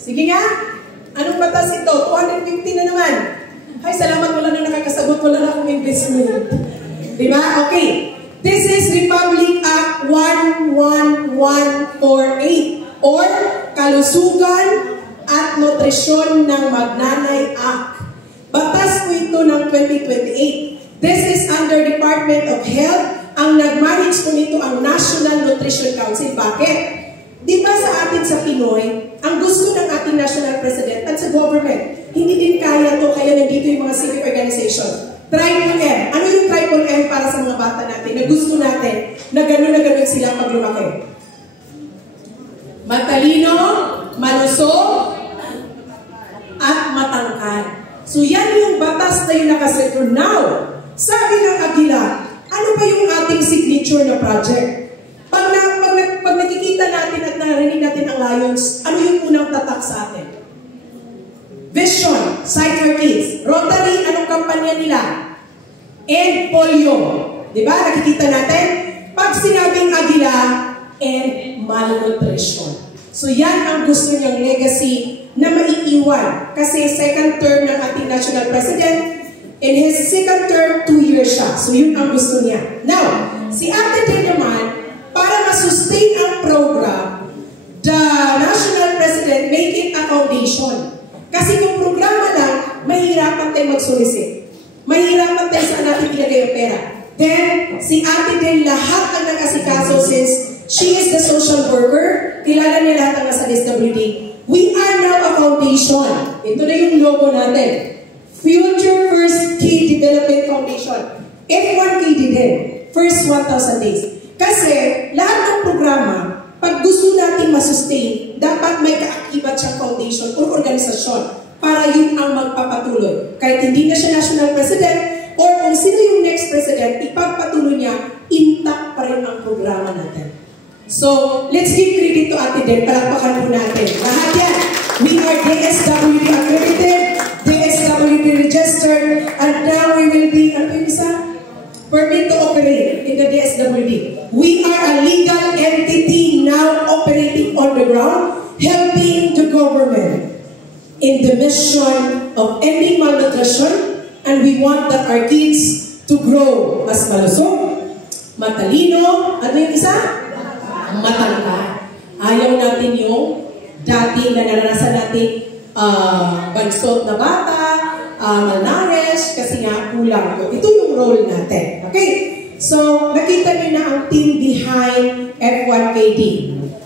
Sige nga. Anong batas ito? 250 na naman. Ay, salamat, wala na nakakasagot. Wala na akong investment. Diba? Okay. This is Republic Act 11148 or Kalusugan at Nutrisyon ng Magnanay Act. Batas po ito ng 2028. This is under Department of Health. Ang nag-manage po nito ang National Nutrition Council. Bakit? Di ba sa atin sa Pinoy, ang gusto ng ating National President at sa government, hindi din kaya to, kaya nandito yung mga civic organization. Triple M. Ano yung Triple M para sa mga bata natin na gusto natin na gano'n sila pag lumaki? Matalino, malusog, at matangkad. So yan yung batas na yung nakasetro. Now, sabi ng Aguila, ano ba yung ating signature na project? Pag nakikita natin at narinig natin ang Lions, ano yung unang tatak sa atin? Vision, Sight for Kids. Rotary, anong kampanya nila? And polio. Diba? Nakikita natin? Pag sinabing Aguila, and malnutrition. So yan ang gusto niyang legacy na maiiwan. Kasi second term ng ating national president, in his second term, 2 years siya. So yun ang gusto niya. Now, si Ate din naman, para ma-sustain ang program, the national president make it a foundation. Kasi kung programa lang, mahirapan tayo mag-solicit. Mahirapan tayo saan natin ilagay ang pera. Then, si Ate din lahat ang nag-asikaso since she is the social worker, kilala niya lahat ang nasa SWD. We are now a foundation. Ito na yung logo natin. Future First Kid Development Foundation. F1KD din. First 1,000 days. Kasi, lahat ng programa, pag gusto nating masustain, dapat may kaakibat siyang foundation o organisasyon para yun ang magpapatuloy. Kahit hindi na siya national president, or kung sino yung next president, ipagpatuloy niya, intact pa rin ang programa natin. So, let's give credit to Ate Den. Palakpakan po natin. Lahat yan. We are DSWD accredited, DSWD registered, and now we will be, ano yung isa? Permit to operate in the DSWD. We are a legal entity now operating on the ground, helping the government in the mission of ending malnutrition, and we want that our kids to grow as malusog, matalino, ano yung isa? Matangkad. Ayaw natin yung dati na naranasan natin bansot na bata, malnourished, kasi nga kulang. Ito yung role natin. Okay? So, nakita niyo na ang team behind F1KD.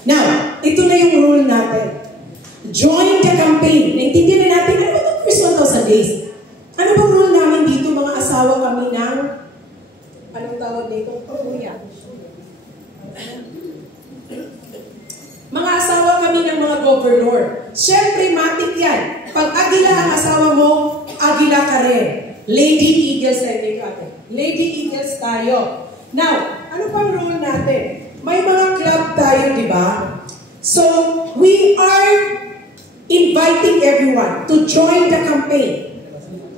Now, ito na yung role natin. Join the campaign. Naintindihan na natin, ano itong first 1,000 days? Ano bang role namin dito? Mga asawa kami ng, anong tawag dito? Mga asawa kami ng mga governor. Siyempre, matik yan. Pag Aguila ang asawa mo, Aguila ka rin. Lady Eagles na hindi natin. Lady Eagles tayo. Now, ano pang role natin? May mga club tayo, di ba? So, we are inviting everyone to join the campaign,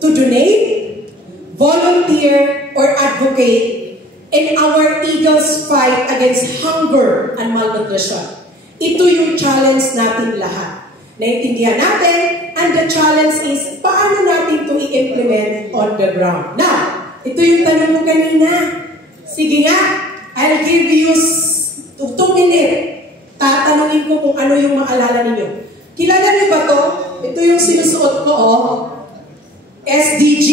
to donate, volunteer, or advocate in our Eagles fight against hunger and malnutrition. Ito yung challenge natin lahat. Naintindihan natin, and the challenge is, paano natin ito i-implement on the ground? Now, ito yung tanong mo kanina. Sige nga, I'll give you 2 minutes. Tatanungin ko kung ano yung maalala ninyo. Kilala niyo ba to? Ito yung sinusuot ko, SDG.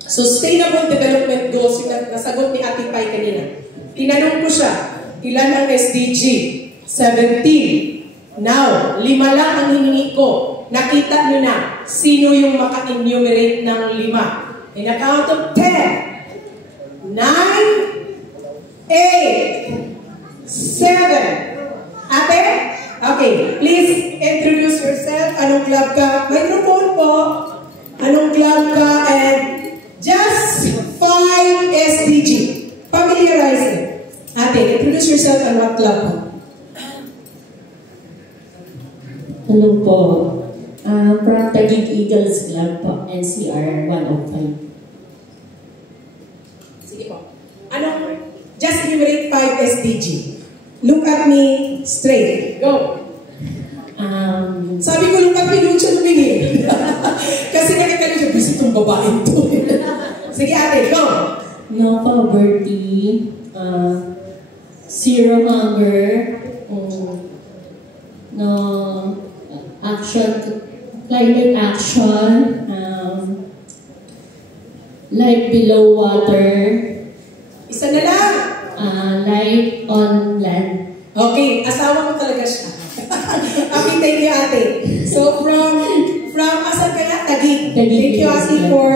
Sustainable Development Goals, yung nasagot ni Ate Pai kanina. Tinanong ko siya, ilan ang SDG? 17. Now, 5 lang ang hiningi ko. Nakita niyo na sino yung maka-enumerate ng 5. In a count of 10, 9, 8, 7. Ate? Okay, please introduce yourself. Anong club ka? Microphone po. Anong club ka? And just 5 SDG. Familiarize it. Ate, introduce yourself and what club po? Hello po. From Taguig Eagles Club po, NCR 105. Sige po. Just enumerate 5 SDG. Look at me straight. Go. Sabi ko, lupat minun siya tumingin. Kasi nakikita siya, busy itong babaeng to. Sige ate, go! No poverty, zero hunger, no action, climate action, life below water, Isa na lang! life on land. Okay, asawa mo talaga siya. Okay, thank you ate. So from asan kaya? Taguig. Thank you ate for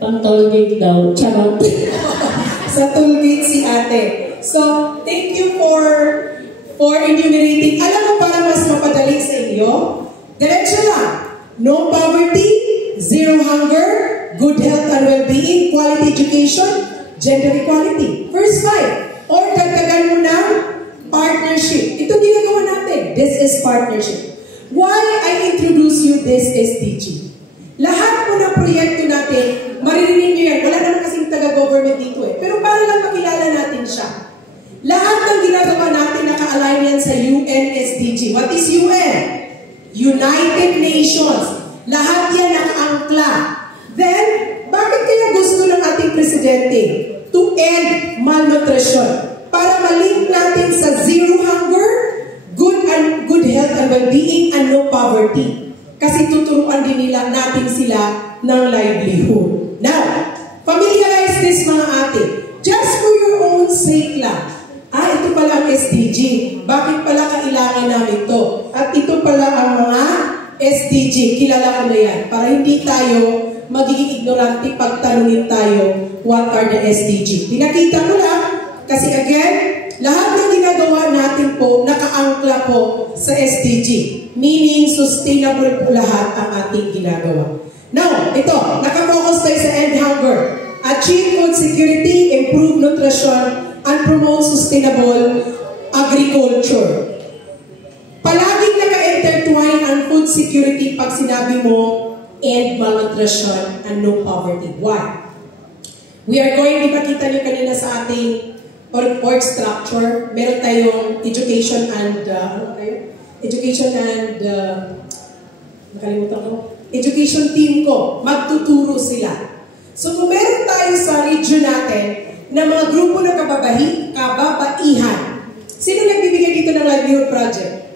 Pang-tollgate daw. Charot. sa tollgate si ate. So, thank you for enumerating. Alam mo, para mas mapadali sa inyo, diretso lang. No poverty, zero hunger, good health and well-being, quality education, gender equality. First 5. Or dagdagan mo ng partnership. Ito ginagawa natin. This is partnership. Why I introduce you this SDG? Lahat po ng proyekto natin, maririnig nyo yan. Wala naman kasing taga-government dito eh. Pero para lang makilala natin siya. Lahat ng ginagawa natin naka-align yan sa UN SDG. What is UN? United Nations. Lahat yan naka-angkla. Then, bakit kaya gusto ng ating presidente to end malnutrition? Para malink natin sa zero hunger, good health and well-being, and no poverty. Kasi tuturuan din natin sila ng livelihood. Now, familiarize this mga ate. Just for your own sake lang. Ito pala ang SDG. Bakit pala kailangan namin to? At ito pala ang mga SDG. Kilala ko na yan. Para hindi tayo magiging ignorante pag tanungin tayo what are the SDG. Pinakita ko lang kasi again, lahat ng ginagawa natin po, nakaangkla po sa SDG. Meaning, sustainable po lahat ang ating ginagawa. Now, ito, nakafocus tayo sa end hunger. Achieve food security, improve nutrition, and promote sustainable agriculture. Palaging naka-intertwine ang food security pag sinabi mo end malnutrition and no poverty. Why? We are going, di ba kita niyo kanina sa ating org structure, meron tayong education and nakalimutan ko, education team ko, magtuturo sila. So kung meron tayo sa region natin na mga grupo ng kababaihan, sino nagbibigay dito ng livelihood project?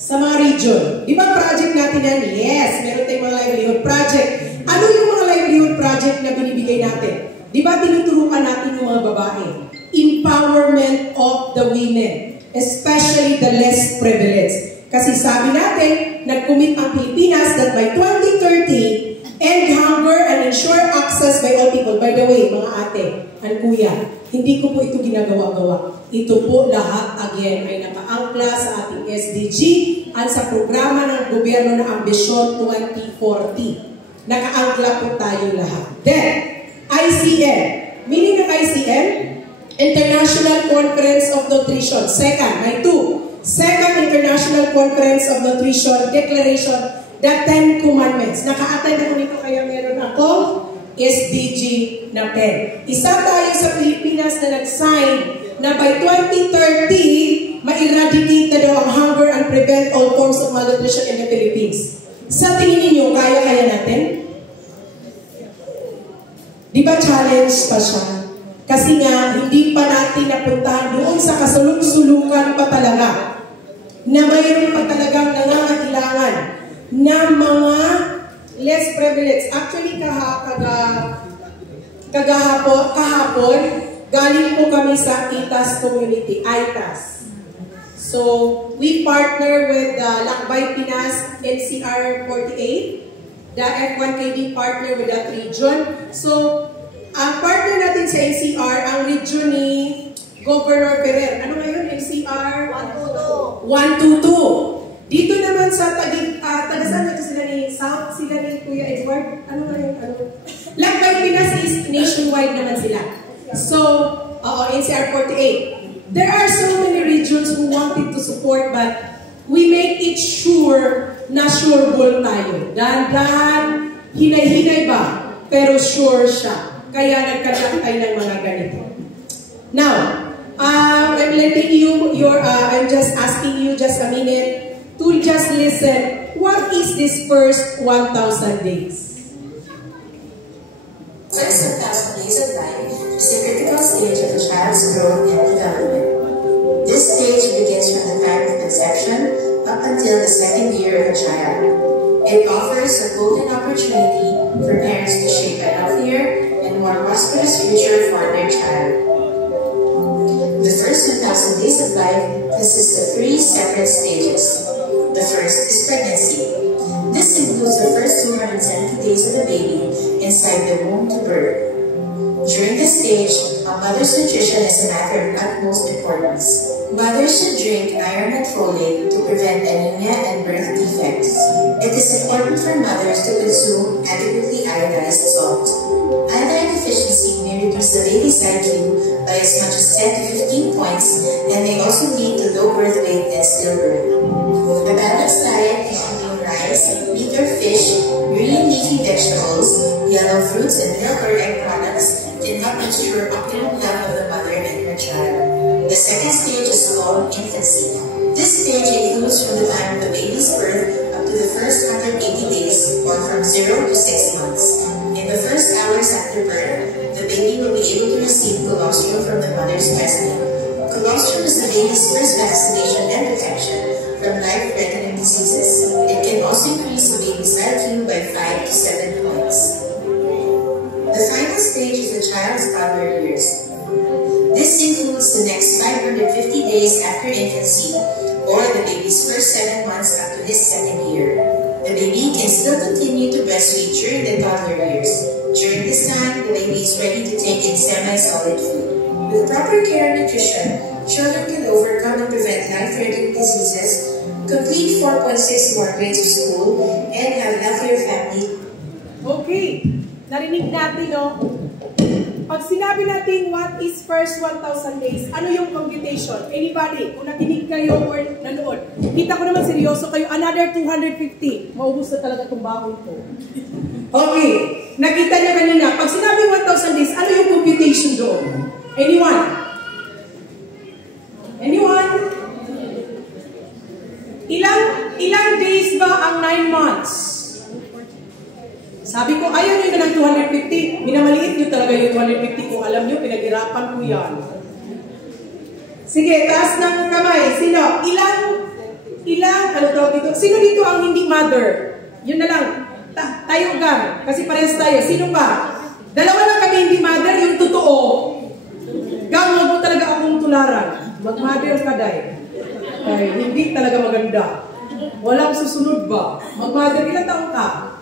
Sa mga region. Di ba project natin yan? Yes, meron tayong mga livelihood project. Ano yung mga livelihood project na binibigay natin? Di ba tinuturuan natin yung mga babae? Empowerment of the women, especially the less privileged. Kasi sabi natin, nag-commit ang Pilipinas that by 2030, end hunger and ensure access by all people. By the way, mga ate and kuya, hindi ko po ito ginagawa-gawa. Ito po lahat, again, ay nakaangkla sa ating SDG at sa programa ng gobyerno na Ambisyon 2040. Nakaangkla po tayo lahat. Then, ICN. Meaning ng ICN? International Conference of Nutrition. Second, may 2. Second International Conference of Nutrition Declaration, the 10 Commandments. Naka-attend ako nito kaya meron ako SDG na 10. Isa tayo sa Pilipinas na nag-sign na by 2030, ma-eradicate na daw ang hunger and prevent all forms of malnutrition in the Philippines. Sa tingin ninyo, kaya natin? Di ba challenge pa siya? Kasi nga, hindi pa natin napuntahan doon sa kasuluk-sulukan pa talaga na mayroon pa talagang nangangailangan na mga less privileged. Actually, kahapon, galing po kami sa ITAS community, ITAS. So, we partner with Lakbay Pinas, NCR 48, the F1KD partner with that region. So, ang partner natin sa NCR, ang region ni Governor Ferrer. Ano ngayon? NCR 122. Dito naman sa taga-saan natin sila ni South, sila ni Kuya Edward. Ano ngayon? Lakbay Pinas is nationwide naman sila. So, NCR 48. There are so many regions who wanted to support, but we make it sure na sureball tayo. Dahan-dahan, hinay-hinay ba? Pero sure siya. Kaya nagkaroon tayo ng mga ganito. Now, I'm letting you, I'm just asking you just a minute to to just listen, what is this first 1,000 days? First 1,000 days of life is a critical stage of a child's growth and development. This stage begins from the time of conception up until the second year of a child. It offers a golden opportunity for parents to shape a healthier and more prosperous future for their child. The first 1,000 days of life consists of 3 separate stages. The first is pregnancy. This includes the first 270 days of the baby inside the womb to birth. During this stage, a mother's nutrition is a matter of utmost importance. Mothers should drink iron and folate to prevent anemia and birth defects. It is important for mothers to consume adequately iodized salt. Iodine deficiency may reduce the baby's IQ by as much as 10 to 15 points and may also lead to low birth weight and stillbirth. A balanced diet including rice, meat or fish, green leafy vegetables, yellow fruits, and milk or egg products can help ensure optimum health of the mother and her child. The second stage is called infancy. This stage includes from the time of the baby's birth up to the first 180 days, or from 0 to 6 months. In the first hours after birth, the baby will be able to receive colostrum from the mother's breast milk. Colostrum is the baby's first vaccination and protection from life-threatening diseases. It can also increase the baby's IQ by 5 to 7 points. The final stage is the child's toddler years. This includes the next 550 days after infancy, or the baby's first 7 months up to his second year. The baby can still continue to breastfeed during the toddler years. During this time, the baby is ready to take in semi-solid food. With proper care and nutrition, children can overcome and prevent life-threatening diseases, complete 4.6 more grades of school, and have healthier family. Okay, narinig natin, no? Pag sinabi natin what is first 1,000 days, ano yung computation? Anybody, kung nakinig kayo or nanood, kita ko naman seryoso kayo, another 250. Maubos na talaga itong baon ko. Okay, nakita niyo kanina, pag sinabi 1,000 days, ano yung computation doon? Anyone? Anyone? Ilang days ba ang 9 months? Sabi ko, ayaw nyo na ng 250. Minamaliit nyo talaga yung 250. Kung alam nyo, pinaghirapan ko yan. Sige, taas ng kamay. Sino? Ano tawag dito? Sino dito ang hindi mother? Yun na lang. Tayo gang. Kasi parehas tayo. Sino pa? Dalawa lang kami hindi mother. Yung totoo. Gang, wag mo talaga akong tularan. Mag-mother ka, day. Ay, hindi talaga maganda. Walang susunod ba? Mag-mother, ilang taong ka?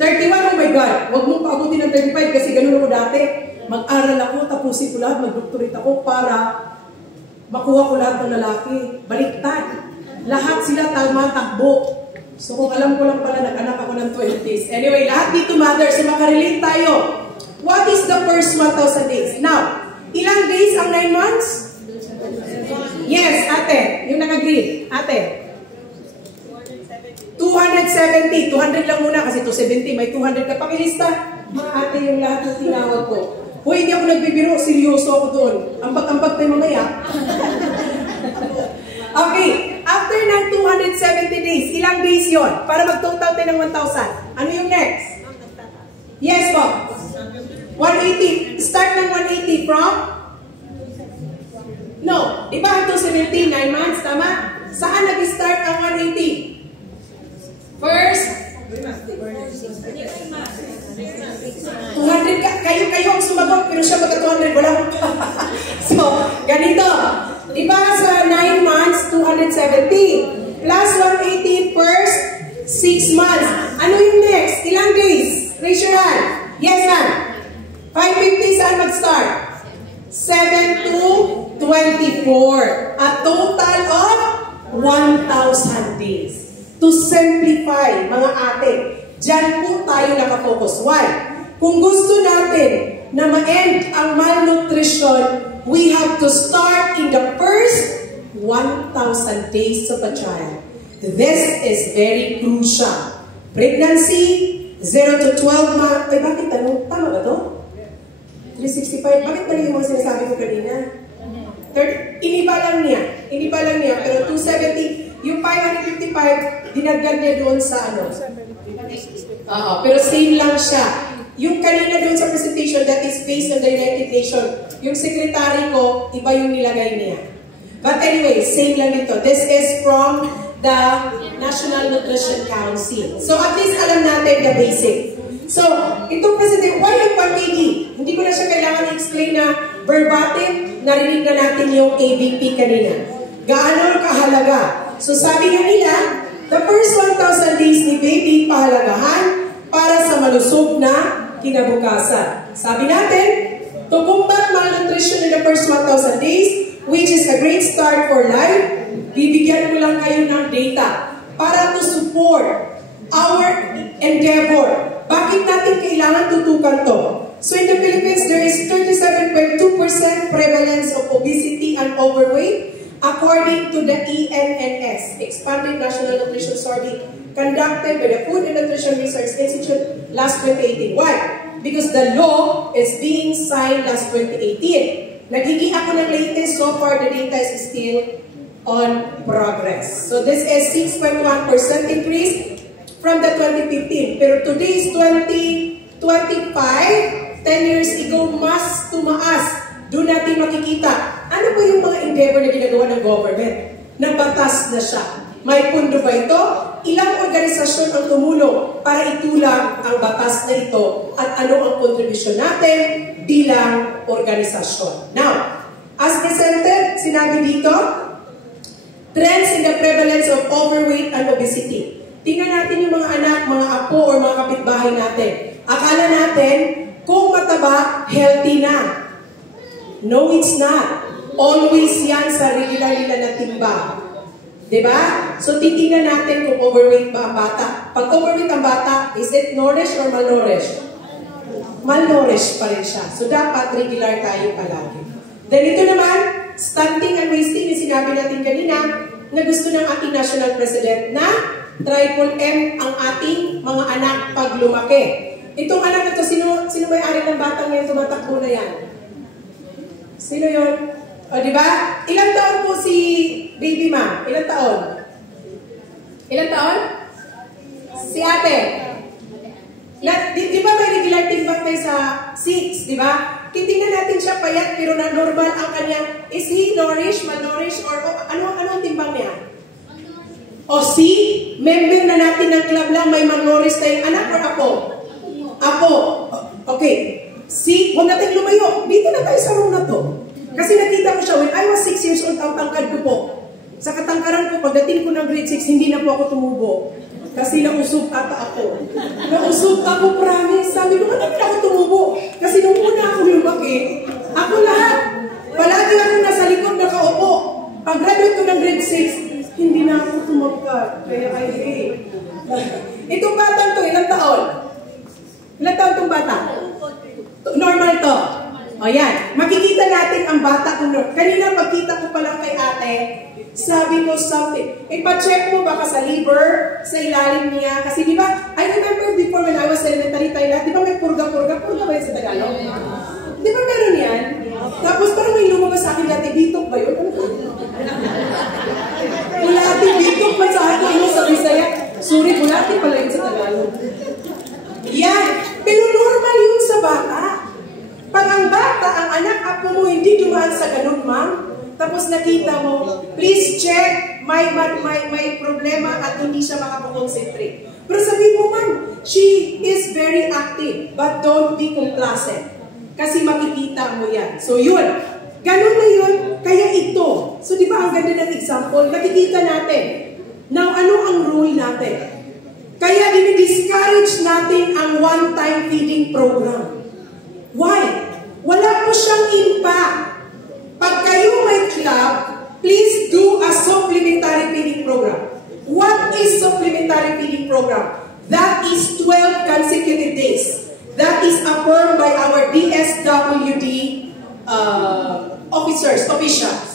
31, oh my God. Huwag mong paabutin ng 35 kasi ganun ako dati. Mag-aral ako, tapusin ko lahat, mag-doctorate ako para makuha ko lahat ng lalaki. Baliktad. Lahat sila tama, takbo. So kung alam ko lang pala, nag-anak ako ng 20s. Anyway, lahat dito mothers, so makarelate tayo. What is the first 1,000 days? Now, ilang days ang 9 months? Yes, ate. Yung nag-agree. Ate. 270. 200 lang muna kasi 270. May 200 ka. Pakilista. Mga ate yung lahat ng tinawag ko. Hoy, hindi ako nagbibiro. Seryoso ako doon. Ambag-ambag tayo mamaya. Okay. After ng 270 days, ilang days yon para mag-total tayo ng 1,000? Ano yung next? Yes po. 180. Start ng 180 from? No. Diba ang 270, 9 months? Tama? Saan nag-start ang 180? First, 200 ka. Kayo ang sumagot, pero siya magka-200. Wala mo. So, ganito. Diba sa 9 months, 270. Plus 180 first 6 months. Ano yung next? Ilang days? Raise your hand. Yes, ma'am. 550 saan mag-start? 7 to 24. A total of 1,000 days. To simplify, mga ate, dyan po tayo nakafocus. Why? Kung gusto natin na ma-end ang malnutrition, we have to start in the first 1,000 days of a child. This is very crucial. Pregnancy, 0 to 12 months. Ay, bakit tanong? Tama ba to? 365. Bakit mali yung mga sinasabi ko kanina? Iniba lang niya. Pero 270. Yung 555, dinagdag niya doon sa ano? Pero same lang siya. Yung kanina doon sa presentation that is based on the United Nations, yung secretary ko, iba yung nilagay niya. But anyway, same lang ito. This is from the National Nutrition Council. So at least alam natin the basic. So, itong presentation, why yung 1 kg? Hindi ko na siya kailangan i-explain na verbatim, narinig na natin yung ABP kanina. Gaano kahalaga? So sabi nga nila, the first 1,000 days ni baby pahalagahan para sa malusog na kinabukasan. Sabi natin, to combat malnutrition in the first 1,000 days, which is a great start for life, bibigyan ko lang kayo ng data para to support our endeavor. Bakit natin kailangan tutukan to? So in the Philippines, there is 37.2% prevalence of obesity and overweight according to the ENNS, Expanded National Nutrition Survey, conducted by the Food and Nutrition Research Institute last 2018. Why? Because the law is being signed last 2018. Nagiging ako ng latest, so far the data is still on progress. So this is 6.1% increase from the 2015. Pero today's 2025, 10 years ago, mas tumaas. Doon natin makikita, ano ba yung mga endeavor na ginagawa ng government? Nabatas na siya. May pundo ba ito? Ilang organisasyon ang tumulong para itulang ang batas na ito at ano ang kontribusyon natin bilang organisasyon. Now, as presented, sinabi dito, trends in the prevalence of overweight and obesity. Tingnan natin yung mga anak, mga apo, or mga kapitbahay natin. Akala natin, kung mataba, healthy na. No, it's not. Always yan sa regular nila na timba. Diba? So, titingnan natin kung overweight ba ang bata. Pag overweight ang bata, is it nourished or malnourished? Malnourished pa rin siya. So, dapat regular tayo palagi. Then, ito naman, stunting and wasting, yung sinabi natin kanina, na gusto ng ating national president na triple M ang ating mga anak pag lumaki. Itong anak na ito, sino may-ari ng batang yan, tumatakbo na yan? Sino yun? O, diba? Ilang taon po si baby ma? Ilang taon? Ilang taon? Si ate? Di ba may regular timbang tayo sa 6, di ba? Titingnan natin siya payat, pero na normal ang kanya. Is he nourished, malnourished, or ano ang timbang niya? O si, member na natin ng club lang, may malnourished tayong anak or apo? Apo. Okay. Si, huwag natin lumayo. Dito na tayo sa room na to. Kasi nakita ko siya, when I was 6 years old, ang tangkad ko po. Sa katangkaran ko, pagdating ko ng grade 6, hindi na po ako tumubo. Kasi nausog ata ako. Nausog ako, promise. Sabi ko, bakit ako tumubo? Kasi nung una ako lumaki, ako lahat. Palagi ako nasa likod nakaupo. Pag-graduate ko ng grade 6, hindi na ako tumagkad. Kaya I hate. Itong batang to, ilang taon? Ilang taon itong bata? Normal to. O yan. Makikita natin ang bata kung kanina pagkita ko pa lang kay ate, sabi ko something. Ipa-check mo baka sa liver, sa ilalim niya. Kasi di ba, I remember before when I was elementary tayo lahat, di ba may purga-purga? Purga ba yun sa Tagalog? Di ba meron yan? Tapos parang may lumabas sa akin dati, bitok ba yun? Bulati, bitok ba sa akin mo sa Bisaya? Sorry, bulati pala yun sa Tagalog. Yan. Pero normal yun sa bata. Pag ang bata, ang anak apo mo, hindi dumaan sa ganun, ma'am. Tapos nakita mo, please check, may problema at hindi siya makakonsentrate. Pero sabi mo, ma'am, she is very active, but don't be complacent. Kasi makikita mo yan. So yun, ganun na yun, kaya ito. So di ba ang ganda ng example, nakikita natin. Now, ano ang rule natin? Kaya dinidiscourage natin ang one-time feeding program. Why? Wala po siyang impact. Pag kayo may club, please do a supplementary feeding program. What is supplementary feeding program? That is 12 consecutive days. That is affirmed by our DSWD officials.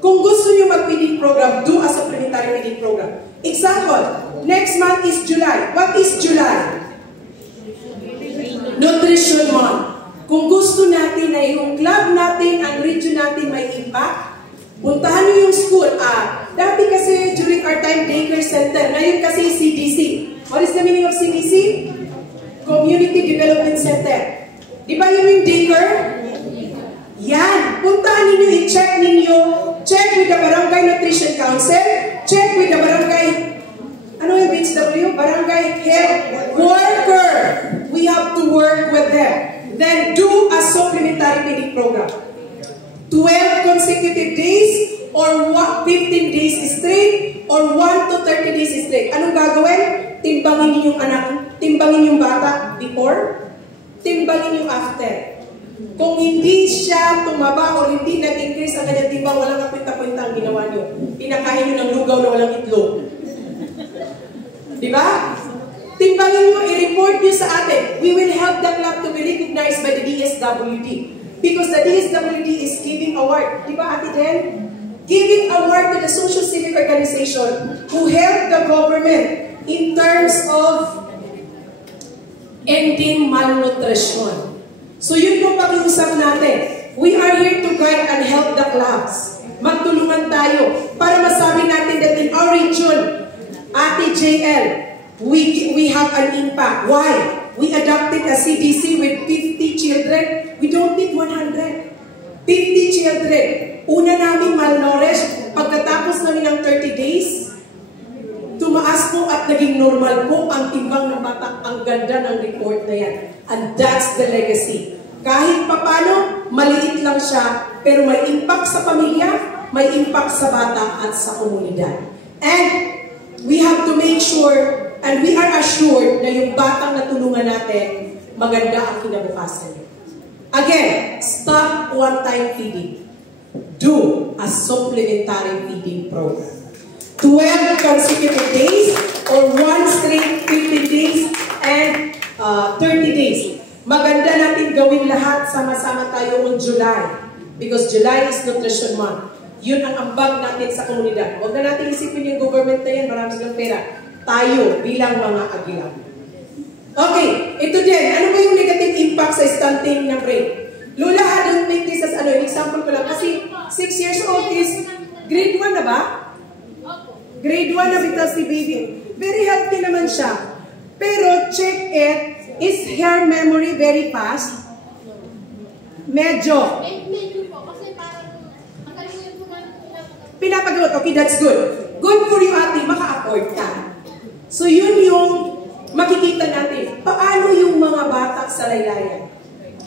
Kung gusto nyo mag-feeding program, do a supplementary feeding program. Example, next month is July. What is July? Nutrition Month. Kung gusto natin na yung club natin, ang region natin may impact, Puntahan niyo yung school. Dati kasi during our time, daycare center. Ngayon kasi CDC. What is the meaning of CDC? Community Development Center. Di ba yun yung daycare? Yan. Puntahan ninyo, i-check ninyo. Check with the Barangay Nutrition Council. Check with the Barangay, ano yung BHW? Barangay Health Worker. We have to work with them. Then do a supplementary feeding program. 12 consecutive days or 15 days straight or 1 to 30 days straight. Anong gagawin? Timbangin niyo yung anak, timbangin yung bata before, timbangin yung after. Kung hindi siya tumaba o hindi nag-increase ang kanyang timbang, walang kapunta-punta ang ginawa niyo. Pinakain niyo ng lugaw na walang itlog. Diba? Timbangin niyo, i-report niyo sa atin. We will help the club to be recognized by the DSWD. Because the DSWD is giving award. Diba, Ate Jen? Giving award to the social civic organization who help the government in terms of ending malnutrition. So yun po pag-iusap natin. We are here to guide and help the clubs. Magtulungan tayo para masabi natin that in our region, Ate JL, we have an impact. Why? We adopted a CDC with 50 children. We don't need 100. 50 children. Una naming malnourished. Pagkatapos namin ng 30 days, tumaas po at naging normal po ang timbang ng bata. Ang ganda ng report na yan. And that's the legacy. Kahit papano, maliit lang siya, pero may impact sa pamilya, may impact sa bata at sa komunidad. And we have to make sure, and we are assured na yung batang natulungan natin, maganda ang kinabukasan niya. Again, stop one-time feeding. Do a supplementary feeding program. 12 consecutive days or 1 straight 15 days and 30 days. Maganda natin gawin lahat, sama-sama tayo ng July. Because July is Nutrition Month. Yun ang ambag natin sa komunidad. Huwag na natin isipin yung government na yan, marami silang pera. Tayo bilang mga agila. Okay, ito din. Ano ba yung negative impact sa stunting na brain? Lola, I don't make this as example ko lang. Kasi 6 years old is grade 1 na ba? Grade 1 na because si baby. Very healthy naman siya. Pero check it, is her memory very fast? Medyo. Medyo po, kasi parang nakalimutan po namin Pinapagamot. Okay, that's good. Good for you, ate. Maka-afford ka. So yun yung makikita natin. Paano yung mga bata sa laylayan?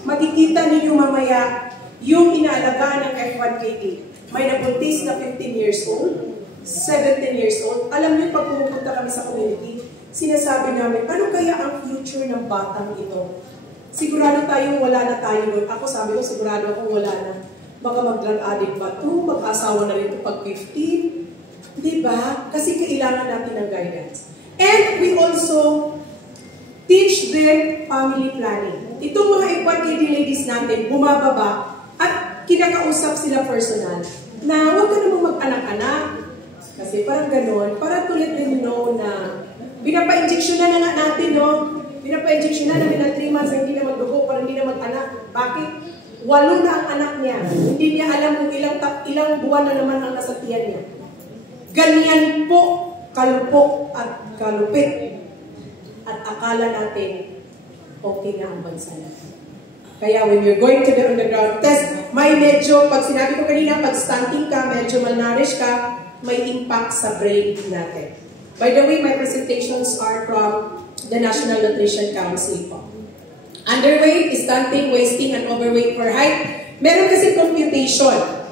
Makikita ninyo mamaya yung inaalagaan ng F1KD. May nabuntis na 15 years old, 17 years old. Alam niyo, pag pumupunta kami sa community, sinasabi namin, ano kaya ang future ng batang ito? Sigurado tayong wala na tayo nun. Ako sabi ko, sigurado akong wala na. Baka mag-drug addict ba ito? Mag-asawa na rin ito pag 15? Diba? Kasi kailangan natin ng guidance. And we also teach them family planning. Itong mga FYKD ladies natin, bumababa at kinakausap sila personal na huwag ka namang mag-anak-anak. Kasi parang ganon, para to let them know na pinapa-injection na nga natin, no? Pinapa-injection na namin ng 3 months na hindi na magdugo para hindi na mag-anak. Bakit? 8 na ang anak niya. Hindi niya alam kung ilang buwan na naman ang nasa tiyan niya. Ganyan po kalupok at kalupit. At akala natin, okay na ang bansa natin. Kaya when you're going to the underground test, may medyo, pag sinabi ko kanina, pag stunting ka, medyo malnourished ka, may impact sa brain natin. By the way, my presentations are from the National Nutrition Council po. Underweight, stunting, wasting, and overweight for height. Meron kasi computation.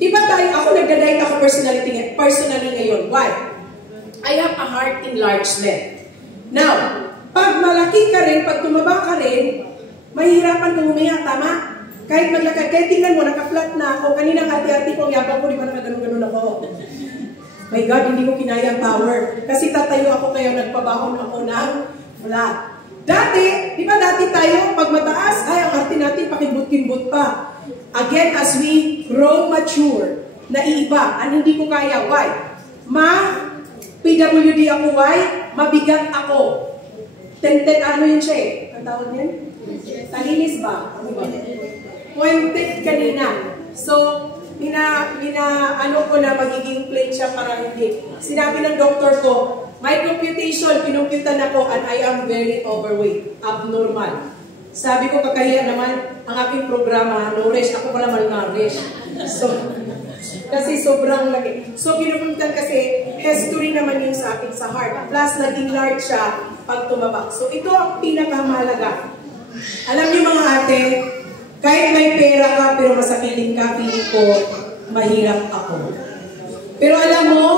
Di ba tayo, ako nagda-diet ako personally ngayon. Why? I have a heart enlargement. Now, pag malaki ka rin, pag tumaba ka rin, mahihirapan kang humiya, tama? Kahit maglakad, kahit tingnan mo, naka-flat na ako. Kaninang ati-ati ko, yabang ko, di ba nakaganon-ganon ako? My God, hindi ko kinaya ang power. Kasi tatayo ako, kaya nagpabahon ako ng flat. Dati, di ba dati tayo, pag mataas, ay, ang arte natin, pakimbut-kimbut pa. Again, as we grow mature, naiiba, ang hindi ko kaya, why? PWD ako, why? Mabigat ako. Tented, ano yun siya eh? Ang tawag niyan? Talinis ba? Pointed kanina. So, ano ko na magiging plate siya para hindi. Sinabi ng doktor ko, my computation, kinumputan ako and I am very overweight, abnormal. Sabi ko, kakahiya naman ang aking programa, no rest, ako pala malnourished. So, kasi sobrang laki. So, kinumputan kasi, history naman yun sa akin sa heart. Plus, naging large siya pag tumabak. So, ito ang pinakamahalaga. Alam niyo mga ate, kahit may pera ka pero masakitin ka, piling ko, mahirap ako. Pero alam mo,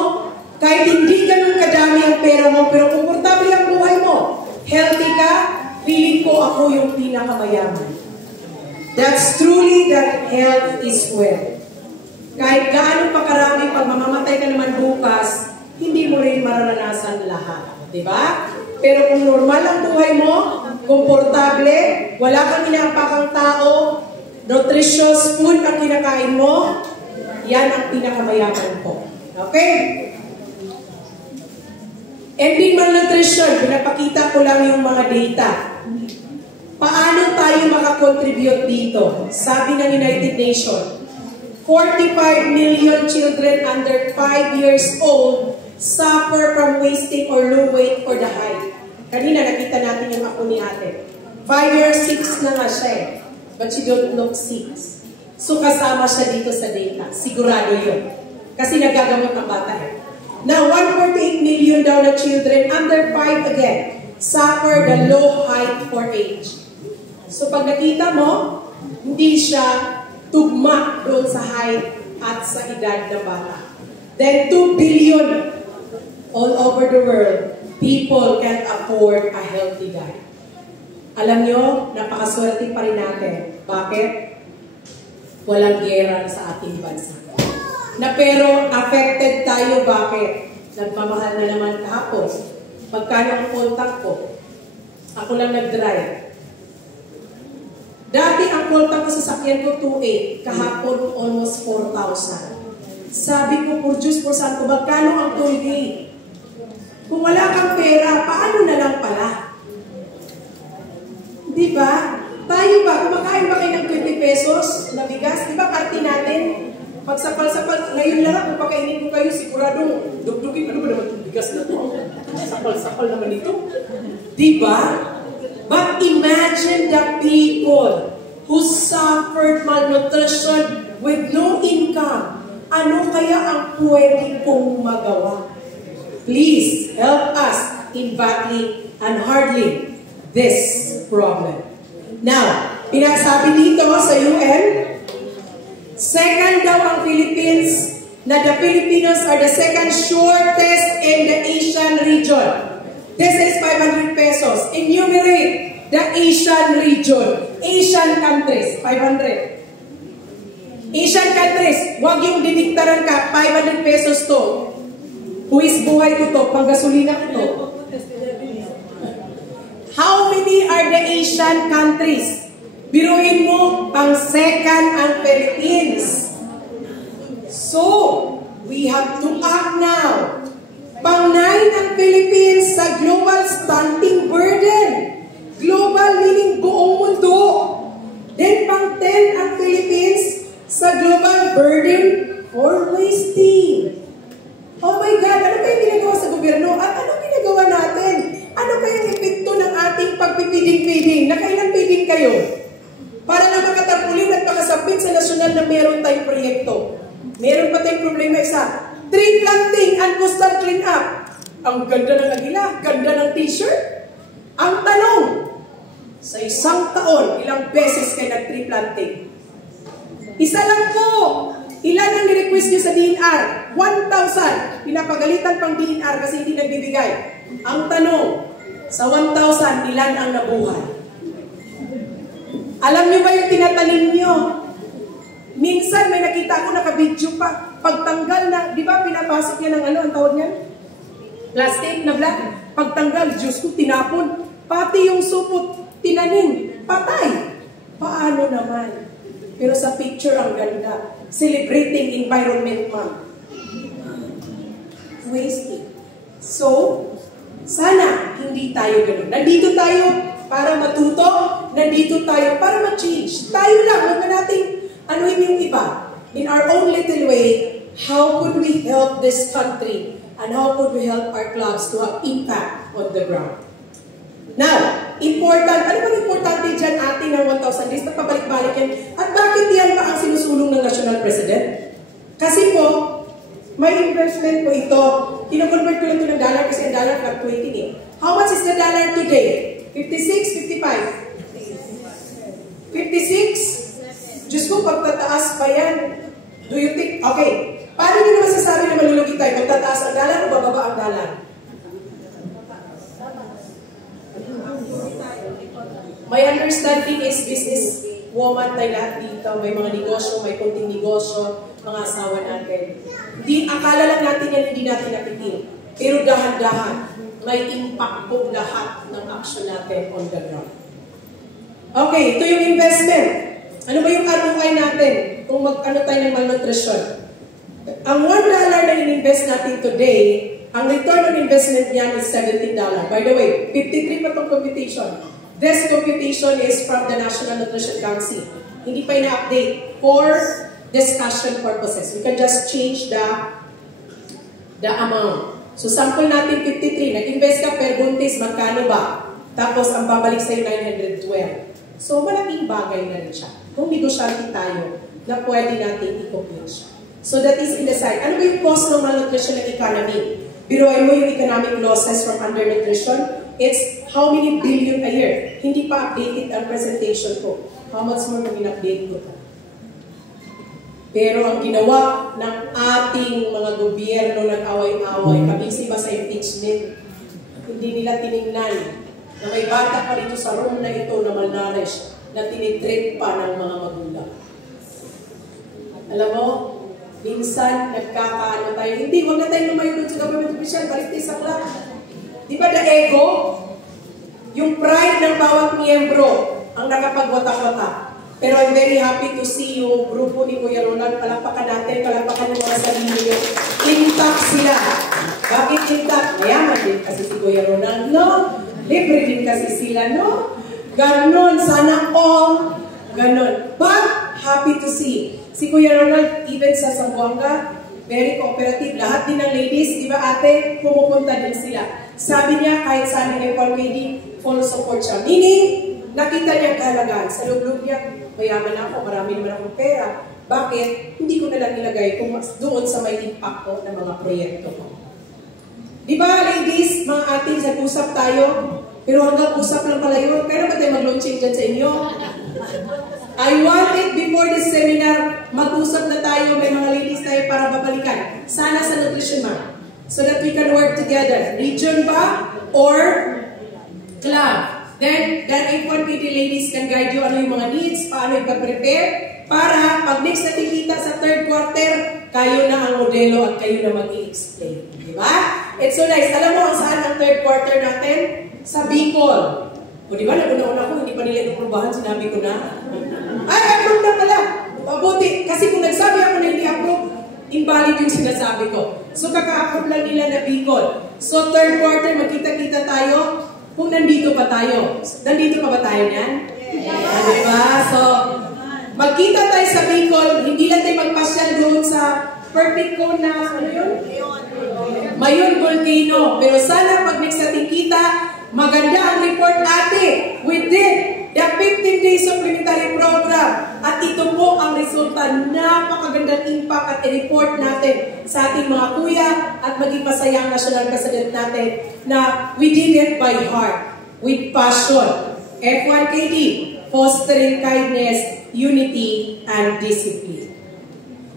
kahit hindi ganun kadami ang pera mo, pero komportable ang buhay mo, healthy ka, piling ko ako yung pinakamayaman. That's truly that health is wealth. Kahit gaano pa karami, pag mamamatay ka naman bukas, hindi mo rin mararanasan lahat. Diba? Pero kung normal ang buhay mo, komportable, wala kang inaapakang tao, nutritious food ang kinakain mo, yan ang pinakamayaman ko. Okay? Ending malnutrition, pinapakita ko lang yung mga data. Paano tayo makakontribute dito? Sabi ng United Nations, 45 million children under 5 years old suffer from wasting or low weight for the height. Kanina nakita natin yung ako ni ate. 5 years, 6 na nga siya eh. But she don't look 6. So kasama siya dito sa data. Sigurado yun. Kasi nagagamot ang bata eh. Now, 148 million daw na children under 5 again suffer the low height for age. So pag nakita mo, hindi siya tugma doon sa height at sa edad ng bata. Then 2 billion all over the world, people can't afford a healthy diet. Alam nyo, napakaswerte pa rin natin. Bakit? Walang gera sa ating bansa. Na pero affected tayo, bakit? Nagmamahal na naman kahapon. Magkano ang contact ko? Ako lang nag-drive. Dati ang contact ko sa sakyan ko 2.8, kahapon almost 4,000. Sabi ko, for Diyos, for Santo, magkano ang toll gate? Kung wala kang pera, paano na lang pala? Di ba? Tayo ba? Kumakain ba kayo ng 20 pesos na bigas? Di ba party natin? Pagsapal-sapal, ngayon lang kung pakainin ko kayo, siguradong dugdugin, ano ba naman itong bigas na ito? Sapal-sapal naman ito. Di ba? But imagine the people who suffered malnutrition with no income. Ano kaya ang pwede kong magawa? Please help us in battling and handling this problem. Now, pinasabi dito sa UN, second daw ang Philippines, na the Filipinos are the second shortest in the Asian region. This is 500 pesos. Enumerate the Asian region. Asian countries, 500. Asian countries, wag yung didiktaran ka, 500 pesos to. Huwis buhay ko to, panggasolina ko to. How many are the Asian countries? Biruin mo, pang second ang Philippines. So, we have to act now. Pang 9 ang Philippines sa global stunting burden. Global meaning buong mundo. Then pang 10 ang Philippines sa global burden for wasting. Oh my God, ano kayong ginagawa sa gobyerno? At anong ginagawa natin? Ano kayang epekto ng ating pagpipiding-piding? Nakailan piding kayo? Para na makatarpulin at makasabit sa nasyonal na meron tayong proyekto. Meron pa tayong problema isa. Tree planting and coastal clean up. Ang ganda ng agila, ganda ng t-shirt. Ang tanong, sa isang taon, ilang beses kayo nag-tree planting? Isa lang po. Ilan ang ni-request nyo sa DNR? 1,000. Pinapagalitan pang DNR kasi hindi nagbibigay. Ang tanong, sa 1,000, ilan ang nabuhay? Alam nyo ba yung tinatanim nyo? Minsan may nakita ko naka-video pa. Pagtanggal na, di ba pinapasok yan ng ano, ang tawag niyan? Plastic na black. Pagtanggal, Diyos ko, tinapon. Pati yung supot, tinanim, patay. Paano naman? Pero sa picture ang ganda. Celebrating Environment Month. Wasting. So, sana hindi tayo ganun. Nandito tayo para matuto. Nandito tayo para ma-change. Tayo lang, huwag na natin anuhin yung iba. in our own little way, how could we help this country and how could we help our clubs to have impact on the ground. Now, important, ano bang importante dyan atin ng 1,000 days? Napabalik-balik yan. At bakit yan pa ang sinusulong ng National President? Kasi po, may investment po ito. Kino-convert ko lang ito ng dollar kasi ang dollar fluctuating eh. How much is the dollar today? 56, 55? 56? Diyos ko, pagtataas pa yan. Do you think, okay, paano nyo naman sasabi na malulugi tayo? Pagtataas ang dollar o bababa ang dollar? My understanding is business woman tayo lahat dito. May mga negosyo, may kunting negosyo, mga asawa natin. Hindi, akala lang natin yan, hindi natin napitin. Pero dahan-dahan, may impact po lahat ng action natin on the ground. Okay, ito yung investment. Ano ba yung ROI natin kung mag-ano tayo ng malnutrition? Ang $1 na in-invest natin today, ang return on investment niyan is $17. By the way, 53 pa itong computation. This computation is from the National Nutrition Council. Hindi pa ina-update for discussion purposes. We can just change the amount. So sample natin 53. Nag-invest ka per buntis, magkano ba? Tapos ang babalik sa'yo 912. So malaking bagay na rin siya. Kung negosyante tayo, na pwede natin i-compute siya. So that is in the side. Ano ba yung cost ng malnutrition ng economy? Biruin mo yung economic losses from undernutrition. It's how many billion a year. Hindi pa updated ang presentation ko. How much more kung in-update ko? Pero ang ginawa ng ating mga gobyerno nag-away-away, kabisi ba sa impeachment, hindi nila tinignan na may bata pa dito sa room na ito na malnourished, na tinitrip pa ng mga magulang. Alam mo, minsan nagkakaano tayo, hindi, huwag na tayo lumayo doon sa government official, balik tayo sa club. Di ba the ego? Yung pride ng bawat miyembro ang nakapagwata-wata. Pero I'm very happy to see yung grupo ni Kuya Ronald. Palapakan natin, palapakan yung mga sarili nyo. Intact sila. Bakit intact? Mayaman din kasi si Kuya Ronald, no? Libre din kasi sila, no? Ganon, sana all. Ganon. But, happy to see. Si Kuya Ronald, even sa Zamboanga, very cooperative. Lahat din ng ladies, di ba ate, pumupunta din sila. Sabi niya, kahit saan ng FRKD, full support siya. Meaning, nakita niya kahalagaan. Sa loob niya, mayaman ako, marami naman akong pera. Bakit? Hindi ko nalang ilagay kung doon sa may impact ko ng mga proyekto ko. Di ba, ladies, mga ating, nag-usap tayo, pero hanggang usap lang pala yun. Kaya ba tayo mag-launching dyan sa inyo? I wanted before this seminar, mag-usap na tayo, may mga ladies tayo para babalikan. Sana sa nutrition ma. So that we can work together. Region ba? Or club? Then A1PD ladies can guide you ano yung mga needs, paano i-prepare, para pag next natin kita sa third quarter, kayo na ang modelo at kayo na mag-i-explain. Di ba? It's so nice. Alam mo ang saan ang third quarter natin? Sa Bicol. O di ba, naguna-una ko, hindi pa nila iprubahan, sinabi ko na. Ay, approve na pala. Mabuti. Kasi kung nagsabi ako na hindi approve, invalid yung sinasabi ko. So, kaka-approve lang nila na Bicol. So, third quarter, magkita-kita tayo kung nandito pa tayo. Nandito pa ba tayo niyan? Yeah. Diba? So, magkita tayo sa Bicol, hindi lang tayo magpasyal doon sa perfect cone na, ano yun? Mayon Volcano. Pero sana, pag next natin kita, maganda ang report ate. We did the 15-day supplementary program. At ito po ang resulta. Napakagandang impact at i-report natin sa ating mga kuya at maging masaya ang National President natin na we did it by heart, with passion. F1KD, fostering kindness, unity, and discipline.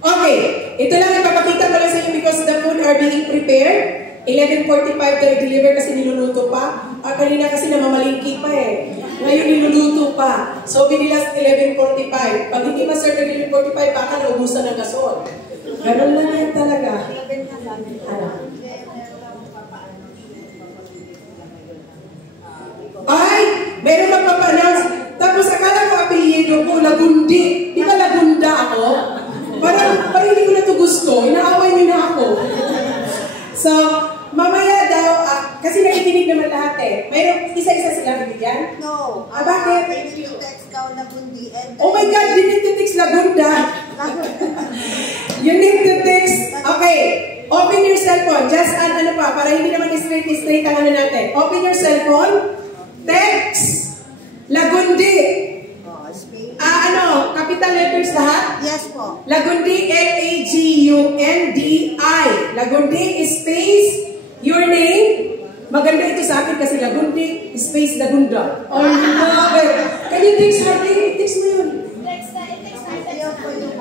Okay, ito lang ipapakita ko lang sa inyo because the food are being prepared. 11:45 tayo deliver kasi niluluto pa. Kanina kasi namamalingki pa eh. Ngayon niluluto pa. So binilas 11:45. Pag hindi ma-serve ng 11:45, baka naubusan ng gasol. Ganun lang yan talaga. Ay! Meron magpapanans. Tapos akala ko apelyido ko, Lagundi. Di ba Lagunda ako? Parang hindi ko na ito gusto. Inaaway niyo na ako. So, mamaya daw, kasi nakikinig naman lahat ate? Mayroon isa-isa sila bibigyan? No. Bakit? You need to text daw Lagundi and... Oh my God, you need to text Lagunda. You need to text. Okay. Open your cellphone. Just add ano pa, para hindi naman straight ang ano natin. Open your cellphone. Text Lagundi. Space. Capital letters lahat? Yes po. Lagundi, Lagundi. Lagundi space your name. Maganda ito sa akin kasi Lagundi space Lagunda. Oh no. Can you text Hardy? Text mo yun. Ayaw po yung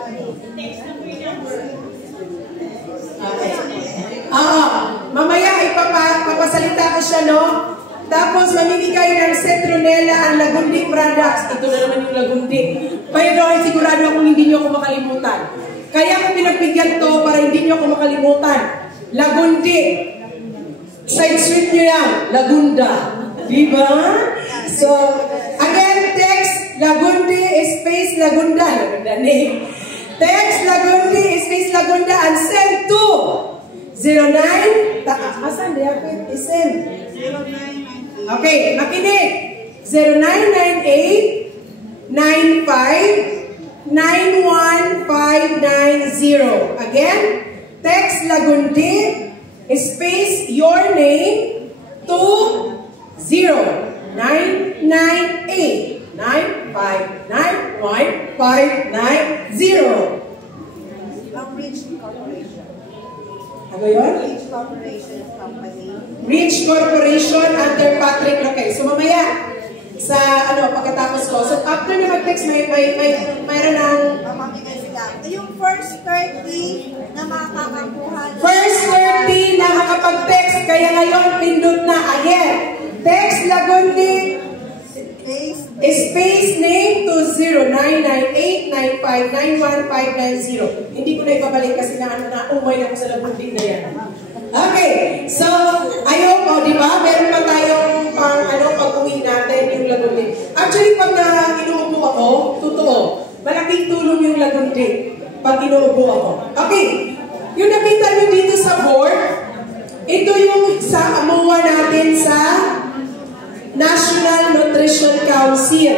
Okay. Mamaya ay papasalita ko siya, no? Tapos mamimigay ng Citronella ang Lagundi products. Ito na naman yung Lagundi. Kaya doon sigurado akong hindi nyo ako makalimutan. Kaya ako pinagbigyan to para hindi nyo ako makalimutan. Lagundi. Side sweet nyo lang. Lagunda. Diba? So, again, text Lagundi space Lagunda. Lagunda name. Text Lagundi space Lagunda and send to 09. Asan di ako? Send. 0998. Okay, makinig. 0998-95-91590. Again, text Lagundi space your name to 0998-959-1590. Ang Rich Corporation. Ano yun? Rich Corporation Company. Rich Corporation under Patrick Roque. So mamaya, sa pagkatapos ko. So after na mag-text, mayroon ng... Mamamigay sila. Yung first 30 na makakakuha. First 30 na makapag-text. Kaya ngayon, pindot na. Again, text Lagundi space name to 0998-95-91590. Hindi ko na ibabalik kasi umay na ko sa Lagundi na yan. Okay, so, di ba? Meron pa tayong pag-uwi natin yung Lagundi. Actually, pag inuubo ako, totoo, malaking tulong yung Lagundi pag inuubo ako. Okay, yung nakita nyo dito sa board, ito yung sa MOA natin sa National Nutrition Council.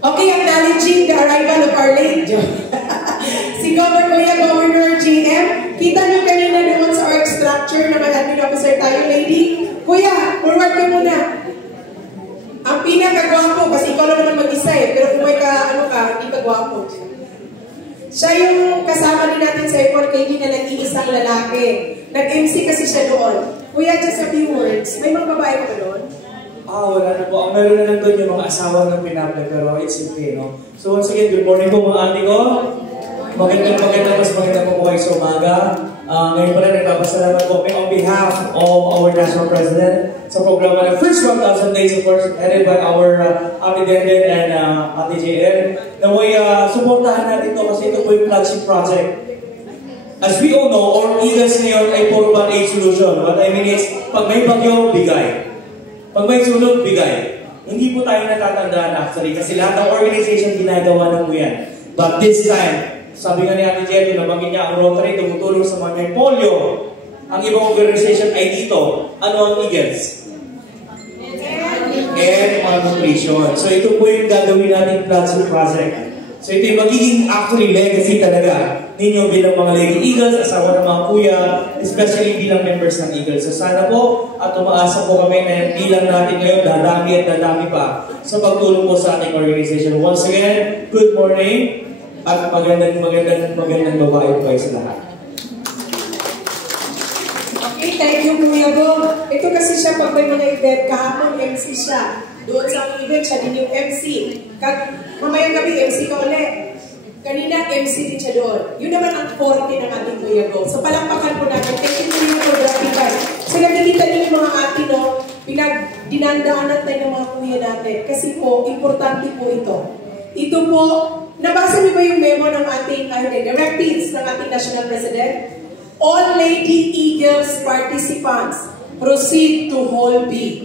Okay, acknowledging the arrival of our late si Governor GM. Kita nyo kanina doon sa org structure na may admin officer tayo, lady. Kuya, forward ka muna. Ang pinakagwapo, kasi ikaw lang naman mag-isa pero kung may hindi ka gwapo. Siya yung kasama din natin sa airport, kaya na nag-iisang lalaki. Nag-MC kasi siya doon. Kuya, just a few words. May mga babae ka ba doon? Wala na po. Ang meron na lang doon yung mga asawa ng pinapay, pero it's okay, no? So once again, good morning po mga ate ko. Magandang po kayo sa umaga. Ngayon pala nagpapasalamat po kami on behalf of our National President sa programa ng First 1,000 Days, of course, headed by our Ate Denden and Ate JN. Naway, supportahan natin ito kasi ito po yung flagship project. As we all know, our Eagles ngayon ay puro band-aid solution. What I mean is, pag may bagyo, bigay. Pag may sunog, bigay. Hindi po tayo natatandaan actually kasi lahat ng organization ginagawa na po yan. But this time, sabi nga ni Ate Jelly, nabangin niya ang Rotary, tumutulong sa mga may polio. Ang ibang organization ay dito. Ano ang Eagles? And malnutrition. So ito po yung gagawin natin flagship project. So ito yung magiging actually legacy talaga ninyo bilang mga Lady Eagles, asawa ng mga kuya, especially bilang members ng Eagles. So sana po at umaasa po kami na bilang natin ngayon dadami at dadami pa sa pagtulong po sa ating organization. Once again, good morning at magandang babae po kayo sa lahat. Okay, thank you Kuya Bo. Ito kasi siya pag may mga event, kahapon MC siya. Doon sa event siya din yung MC. Mamayang gabi MC ka ulit. Kanina MC din siya doon. Yun naman ang 40 ng ating Kuya Bo. So palakpakan po natin. Thank you Kuya Bo, grabe. So nakikita niyo yung mga ate, no? Dinandaanan tayo ng mga kuya natin. Kasi po, importante po ito. Ito po, nabasa niyo ba yung memo ng ating directives ng ating National President? All Lady Eagles participants proceed to Hall B.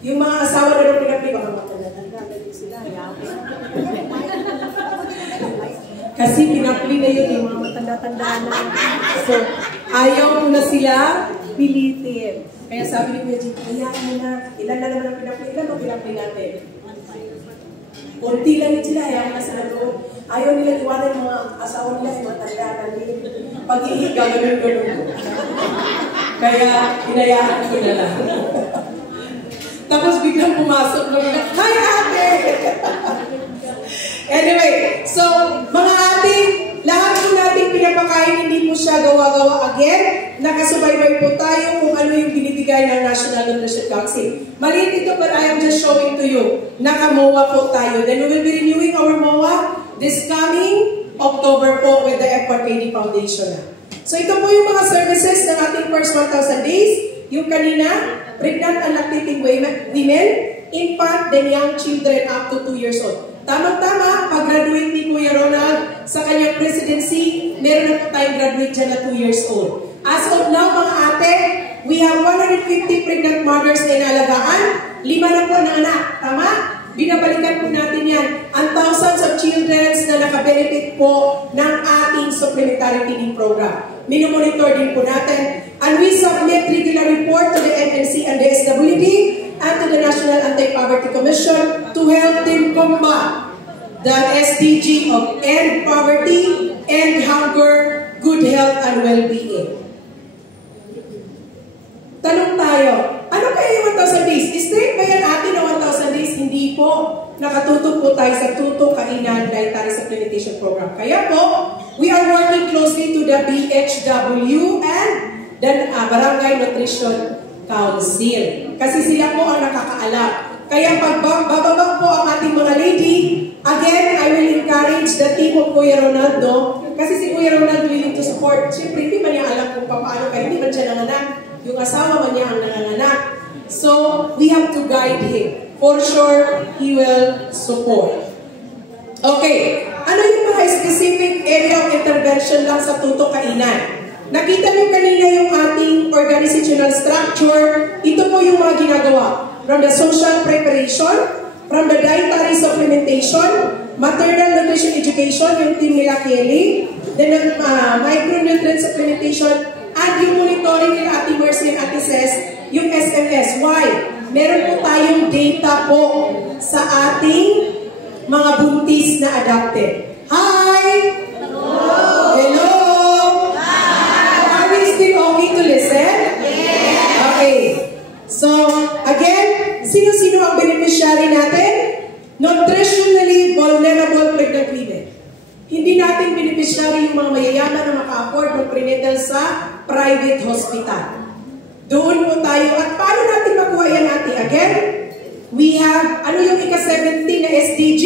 Yung mga asawa na rin pinagpili, baka matanda-tanda sila. Kasi pinapili na yun yung mga matanda-tanda na. So, ayaw mo na sila pilitin. Kaya sabi ni Kuya Jim, hayaan mo na, ilan na naman ang pinaplay, ilan ang pinaplay natin? Kunti lang yun sila, hayaan mo na sila doon. Ayaw nila iwanan yung mga asawa nila, yung mga tandaan din. Pag-ihiga, ganun-ganun. Kaya, hinayaan ko na lang. Tapos biglang pumasok na biglang, hi ate! Anyway, so, mga ate, lahat po natin pinapakain, hindi po siya gawa-gawa again. Nakasubaybay po tayo kung ano yung binibigay ng National Nutrition Council. Maliit ito, but I am just showing to you. Naka-MOA po tayo. Then we will be renewing our MOA this coming October po with the FRKD Foundation. So ito po yung mga services ng ating first 1,000 days. Yung kanina, pregnant and lactating women, infant, then young children up to 2 years old. Tamang-tama, pag-graduate ni Kuya Ronald sa kanyang presidency, meron na po tayong graduate dyan na 2 years old. As of now, mga ate, we have 150 pregnant mothers na inalagaan, 5 na po na anak. Tama? Binabalikan po natin yan. Ang thousands of children na nakabenefit po ng ating supplementary feeding program. Minomonitor din po natin. And we submit regular report to the NNC and the SWD and to the National Anti-Poverty Commission to help them combat the SDG of end poverty, end hunger, good health, and well-being. Tanong tayo, ano kaya yung 1,000 days? Straight ba yan atin na 1,000 days? Hindi po. Nakatutok po tayo sa Tuto Kainan Dietary Supplementation Program. Kaya po, we are working closely to the BHW and the Barangay Nutrition Council. Kasi sila po ang nakakaalam. Kaya pag bababa po ang ating mga lady, again, I will encourage the team of Kuya Ronaldo. Kasi si Kuya Ronaldo willing to support. Siyempre, hindi man niya alam kung paano, kaya hindi man siya nanganak. Yung asawa man niya ang nanganak. So, we have to guide him. For sure, he will support. Okay. Ano yung mga specific area of intervention lang sa Tuto Kainan? Nakita niyo kanina yung ating organizational structure. Ito po yung mga ginagawa. From the social preparation, from the dietary supplementation, maternal nutrition education, yung team nila Kelly, then micronutrient supplementation, at yung monitoring nila Ate Mercy and Ate Ces, yung SMS. Why? Meron po tayong data po sa ating mga buntis na adopted. Hi! Hello! Hello! Hi! Are we still okay to listen? Yes! Okay. So, again, sino-sino ang beneficiary natin? Nutritionally vulnerable pregnant women. Hindi natin beneficiary yung mga mayayaman na maka-afford ng prenatal sa private hospital. Doon po tayo. At paano natin makuha yan natin? Again, we have, ano yung ika-17 na SDG?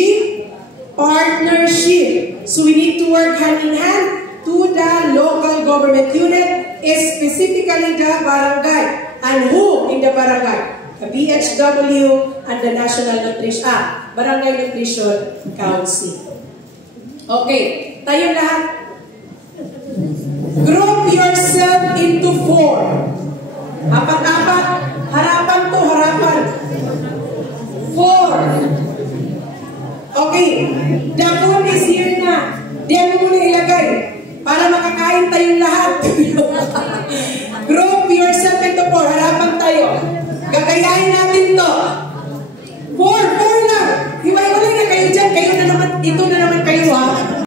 Partnership. So we need to work hand in hand to the local government unit, specifically the barangay. And who in the barangay? The BHW and the National Nutrition, Barangay Nutrition Council. Okay, tayo lahat. Group yourself into 4. Apat-apat. Harapan to, harapan. 4. Okay. The food is here na. Diyan mo muna ilagay. Para makakain tayong lahat. Group yourself into 4. Harapan tayo. Gagayahin